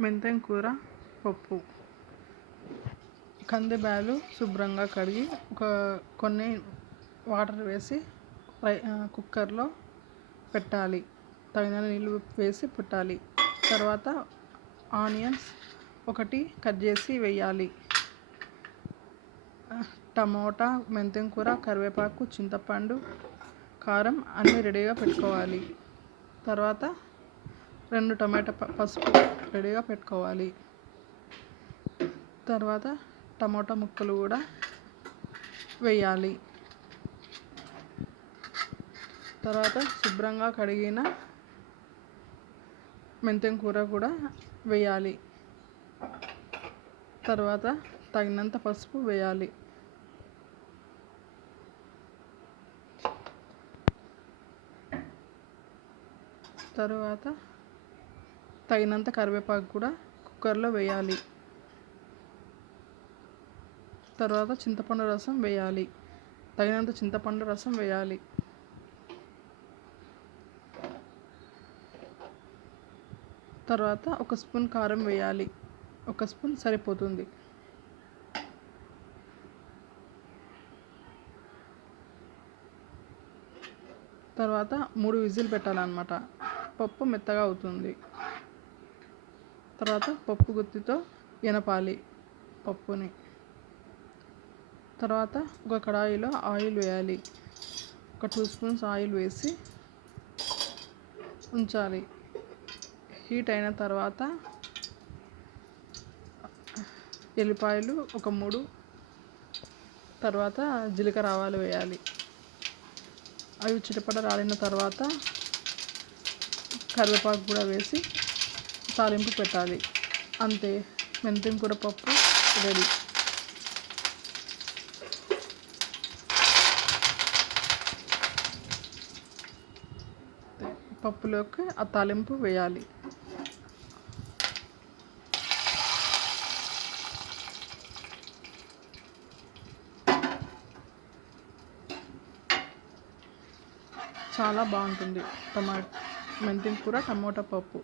మెంతెం కూర పప్పు. కందిబ్యాలు శుభ్రంగా కడిగి ఒక కొన్ని వాటర్ వేసి రై- కుక్కర్లో పెట్టాలి. తగిన నీళ్ళు వేసి పెట్టాలి. తర్వాత ఆనియన్స్ ఒకటి కట్ చేసి వేయాలి. టమోటా మెంతెం కూర కరివేపాకు చింతపండు కారం అన్నీ రెడీగా పెట్టుకోవాలి. తర్వాత రెండు టమాటా ప- పసుపు రెడీగా పెట్టుకోవాలి. తర్వాత టమాటా ముక్కలు కూడా వేయాలి. తర్వాత శుభ్రంగా కడిగిన మెంతెం కూర కూడా వేయాలి. తర్వాత తగినంత పసుపు వేయాలి. తరువాత తగినంత కరివేపాకు కూడా కుక్కర్లో వేయాలి. తర్వాత చింతపండు రసం వేయాలి. తగినంత చింతపండు రసం వేయాలి. తర్వాత ఒక స్పూన్ కారం వేయాలి. ఒక స్పూన్ సరిపోతుంది. తర్వాత మూడు విజిల్ పెట్టాలన్నమాట. పప్పు మెత్తగా అవుతుంది. తర్వాత పప్పు గుత్తితో ఎనపాలి పప్పుని. తర్వాత ఒక కడాయిలో ఆయిల్ వేయాలి. ఒక టూ స్పూన్స్ ఆయిల్ వేసి ఉంచాలి. హీట్ అయిన తర్వాత ఎల్లిపాయలు ఒక మూడు. తర్వాత జీలకర్ర ఆవాలు వేయాలి. అవి చిటపట రాలిన తర్వాత కరివేపాకు కూడా వేసి తాలింపు పెట్టాలి. అంతే. మెంతిం కూర పప్పు రెడీ. పప్పులోకి ఆ తాలింపు వేయాలి. చాలా బాగుంటుంది టమాట మెంతిం కూర టమోటా పప్పు.